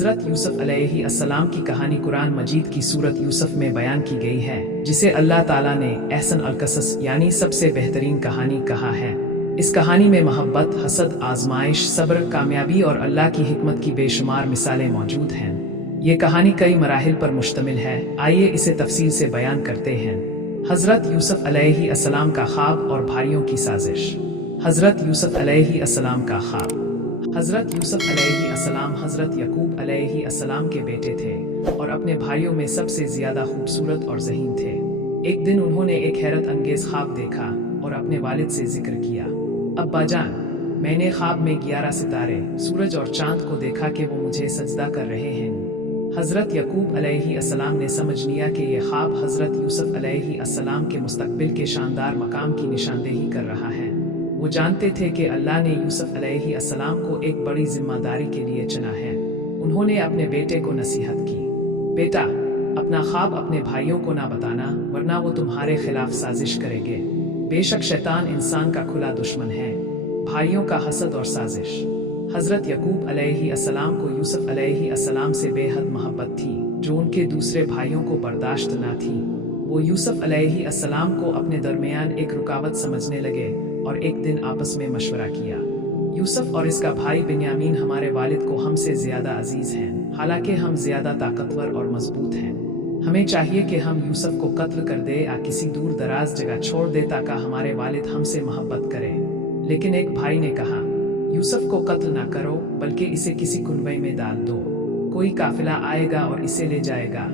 हज़रत यूसुफ अलैहि अस्सलाम की कहानी कुरान मजीद की सूरत यूसुफ में बयान की गई है, जिसे अल्लाह ताला ने अहसन अल कसस यानी सबसे बेहतरीन कहानी कहा है। इस कहानी में मोहब्बत, हसद, आजमाइश, सब्र, कामयाबी और अल्लाह की हिकमत की बेशुमार मिसालें मौजूद हैं। ये कहानी कई मराहिल पर मुश्तमिल है। आइए इसे तफसील से बयान करते हैं। हज़रत यूसुफ अलैहि अस्सलाम का ख्वाब और भाइयों की साजिश। हज़रत यूसुफ अलैहि अस्सलाम का ख्वाब। हज़रत यूसुफ अलैहि अस्सलाम हज़रत यकूब अलैहि अस्सलाम के बेटे थे और अपने भाइयों में सबसे ज्यादा खूबसूरत और ज़हीन थे। एक दिन उन्होंने एक हैरत अंगेज ख्वाब देखा और अपने वालिद से जिक्र किया, अब्बा जान, मैंने ख्वाब में 11 सितारे, सूरज और चांद को देखा कि वो मुझे सजदा कर रहे हैं। हज़रत यकूब अलैहि अस्सलाम ने समझ लिया कि यह ख्वाब हज़रत यूसुफ अलैहि अस्सलाम के मुस्तकबिल के शानदार मकाम की निशानदेही कर रहा है। वो जानते थे कि अल्लाह ने यूसुफ अलैहि अस्सलाम को एक बड़ी जिम्मेदारी के लिए चुना है। उन्होंने अपने बेटे को नसीहत की, बेटा, अपना ख्वाब अपने भाइयों को ना बताना, वरना वो तुम्हारे खिलाफ साजिश करेंगे। बेशक शैतान इंसान का खुला दुश्मन है। भाइयों का हसद और साजिश। हज़रत यकूब अलैहि अस्सलाम को यूसुफ अलैहि अस्सलाम से बेहद मोहब्बत थी, जो उनके दूसरे भाइयों को बर्दाश्त ना थी। वो यूसुफ अलैहि अस्सलाम को अपने दरमियान एक रुकावट समझने लगे और एक दिन आपस में मशवरा किया, यूसुफ और इसका भाई बिन्यामीन हमारे वालिद को हमसे ज्यादा अजीज हैं, हालांकि हम ज्यादा ताकतवर और मजबूत हैं। हमें चाहिए कि हम यूसुफ को कत्ल कर दे या किसी दूर दराज जगह छोड़ दे ताकि हमारे वालिद हमसे मोहब्बत करें। लेकिन एक भाई ने कहा, यूसुफ को कत्ल ना करो, बल्कि इसे किसी कुनवे में डाल दो। कोई काफिला आएगा और इसे ले जाएगा।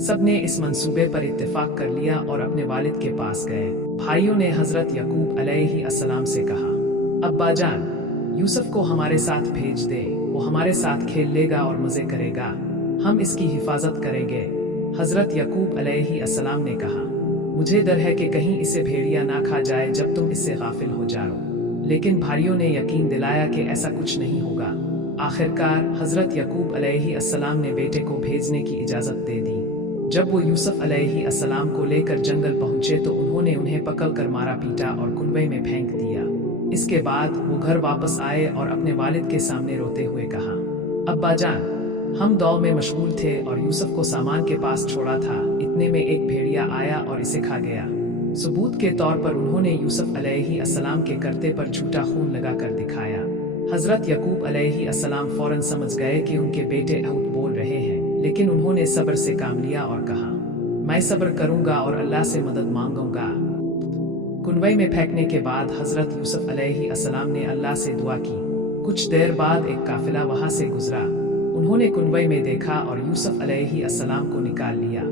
सबने इस मंसूबे पर इत्तेफाक कर लिया और अपने वालिद के पास गए। भाइयों ने हज़रत यकूब अलैहि अस्सलाम से कहा, अब्बा जान, यूसुफ को हमारे साथ भेज दे, वो हमारे साथ खेल लेगा और मजे करेगा, हम इसकी हिफाजत करेंगे। हज़रत यकूब अलैहि अस्सलाम ने कहा, मुझे डर है कि कहीं इसे भेड़िया ना खा जाए जब तुम इससे गाफिल हो जाओ। लेकिन भाइयों ने यकीन दिलाया कि ऐसा कुछ नहीं होगा। आखिरकार हज़रत यकूब अलैहि अस्सलाम ने बेटे को भेजने की इजाज़त दे दी। जब वो यूसुफ अलैहि अस्सलाम को लेकर जंगल पहुंचे तो उन्होंने उन्हें पकड़कर मारा पीटा और कुनवे में फेंक दिया। इसके बाद वो घर वापस आए और अपने वालिद के सामने रोते हुए कहा, अब्बा जान, हम दौड़ में मशगूल थे और यूसुफ को सामान के पास छोड़ा था, इतने में एक भेड़िया आया और इसे खा गया। सबूत के तौर पर उन्होंने यूसुफ अलैहि अस्सलाम के करते पर झूठा खून लगाकर दिखाया। हज़रत यकूब अलैहि अस्सलाम फौरन समझ गए कि उनके बेटे झूठ बोल रहे हैं, लेकिन उन्होंने सब्र से काम लिया और कहा, मैं सब्र करूंगा और अल्लाह से मदद मांगूंगा। कुनवे में फेंकने के बाद हज़रत यूसुफ अलैहि अस्सलाम ने अल्लाह से दुआ की। कुछ देर बाद एक काफिला वहां से गुजरा। उन्होंने कुनवे में देखा और यूसुफ अलैहि अस्सलाम को निकाल लिया।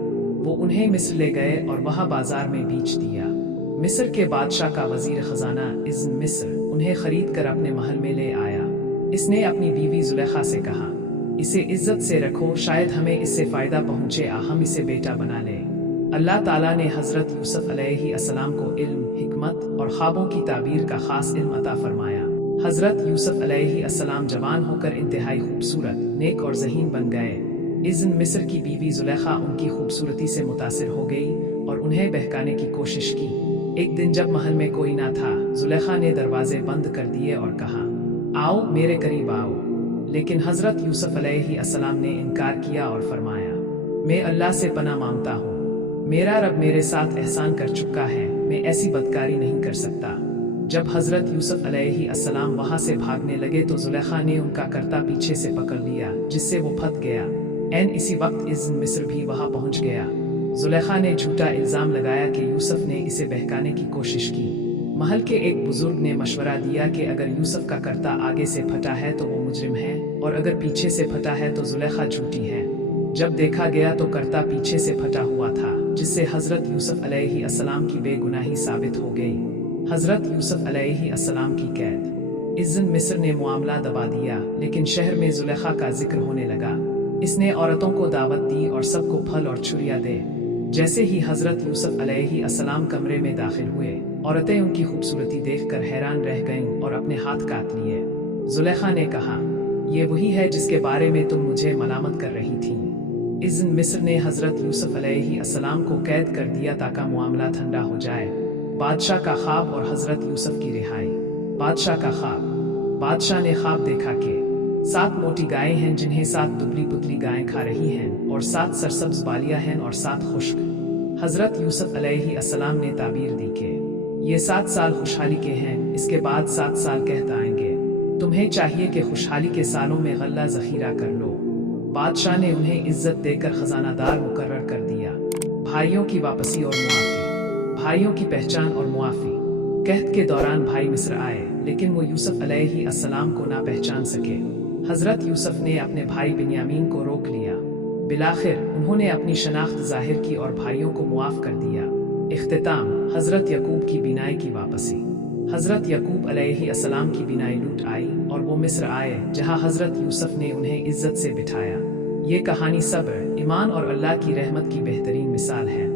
वो उन्हें मिस्र ले गए और वहां बाजार में बेच दिया। मिस्र के बादशाह का वजीर खजाना इज़्न मिस्र उन्हें खरीद कर अपने महल में ले आया। इसने अपनी बीवी जुलेखा से कहा, इसे इज्जत से रखो, शायद हमें इससे फायदा पहुंचे या हम इसे बेटा बना ले। अल्लाह ताला ने हज़रत यूसुफ अलैहि अस्सलाम को इल्म, हिकमत और ख्वाबों की ताबीर का खास इल्म अता फरमाया। हज़रत यूसुफ अलैहि अस्सलाम जवान होकर इंतहाई खूबसूरत, नेक और ज़हीन बन गए। इज़्न मिस्र की बीवी जुलेखा उनकी खूबसूरती से मुतासिर हो गई और उन्हें बहकाने की कोशिश की। एक दिन जब महल में कोई ना था, जुलेखा ने दरवाजे बंद कर दिए और कहा, आओ मेरे करीब आओ। लेकिन हज़रत यूसुफ अलैहि अस्सलाम ने इनकार किया और फरमाया, मैं अल्लाह से पनाह मांगता हूँ, मेरा रब मेरे साथ एहसान कर चुका है, मैं ऐसी बदकारी नहीं कर सकता। जब हज़रत यूसुफ अलैहि अस्सलाम वहां से भागने लगे तो जुलेखा ने उनका करता पीछे से पकड़ लिया, जिससे वो फंस गया। इसी वक्त इज़्न मिस्र भी वहां पहुंच गया। जुलेखा ने झूठा इल्जाम लगाया कि यूसुफ ने इसे बहकाने की कोशिश की। महल के एक बुजुर्ग ने मशवरा दिया कि अगर यूसुफ का करता आगे से फटा है तो वो मुजरिम है, और अगर पीछे से फटा है तो जुलेखा झूठी है। जब देखा गया तो करता पीछे से फटा हुआ था, जिससे हज़रत यूसुफ अलैहि अस्सलाम की बेगुनाही साबित हो गई। हज़रत यूसुफ अलैहि अस्सलाम की कैद। इज़्न मिस्र ने मामला दबा दिया, लेकिन शहर में जुलेखा का जिक्र होने लगा। इसने औरतों को दावत दी और सबको फल और छुरियां दे। जैसे ही हज़रत यूसुफ अलैहि अस्सलाम कमरे में दाखिल हुए, औरतें उनकी खूबसूरती देखकर हैरान रह गईं और अपने हाथ काट लिए। जुलेखा ने कहा, ये वही है जिसके बारे में तुम मुझे मलामत कर रही थी। इज़्न मिस्र ने हज़रत यूसुफ अलैहि अस्सलाम को कैद कर दिया ताकि मामला ठंडा हो जाए। बादशाह का ख्वाब और हज़रत यूसुफ की रिहाई। बादशाह का ख्वाब। बादशाह ने ख्वाब देखा कि 7 मोटी गायें हैं जिन्हें 7 दुबली पुतली गायें खा रही हैं, और 7 सरसब्ज बालियां हैं और 7 खुश्क। हजरत यूसुफ अलैहिस्सलाम ने ताबीर दी कि ये 7 साल खुशहाली के हैं, इसके बाद 7 साल कहत आएंगे। तुम्हें चाहिए कि खुशहाली के सालों में गल्ला ज़खीरा कर लो। बादशाह ने उन्हें इज्जत देकर खजानादार मुकर्रर कर दिया। भाइयों की वापसी और मुआफ़ी। भाइयों की पहचान और मुआफ़ी। कहत के दौरान भाई मिस्र आए, लेकिन वो यूसुफ अलैहिस्सलाम को ना पहचान सके। हजरत यूसुफ ने अपने भाई बिन्यामीन को रोक लिया। बिलाखिर उन्होंने अपनी शनाख्त जाहिर की और भाइयों को मुआफ़ कर दिया। इख्तिताम, हजरत यकूब की बिनाई की वापसी। हजरत यकूब अलैहिस्सलाम की बिनाई लूट आई और वो मिस्र आए, जहाँ हजरत यूसुफ ने उन्हें इज्जत से बिठाया। ये कहानी सब्र, ईमान और अल्लाह की रहमत की बेहतरीन मिसाल है।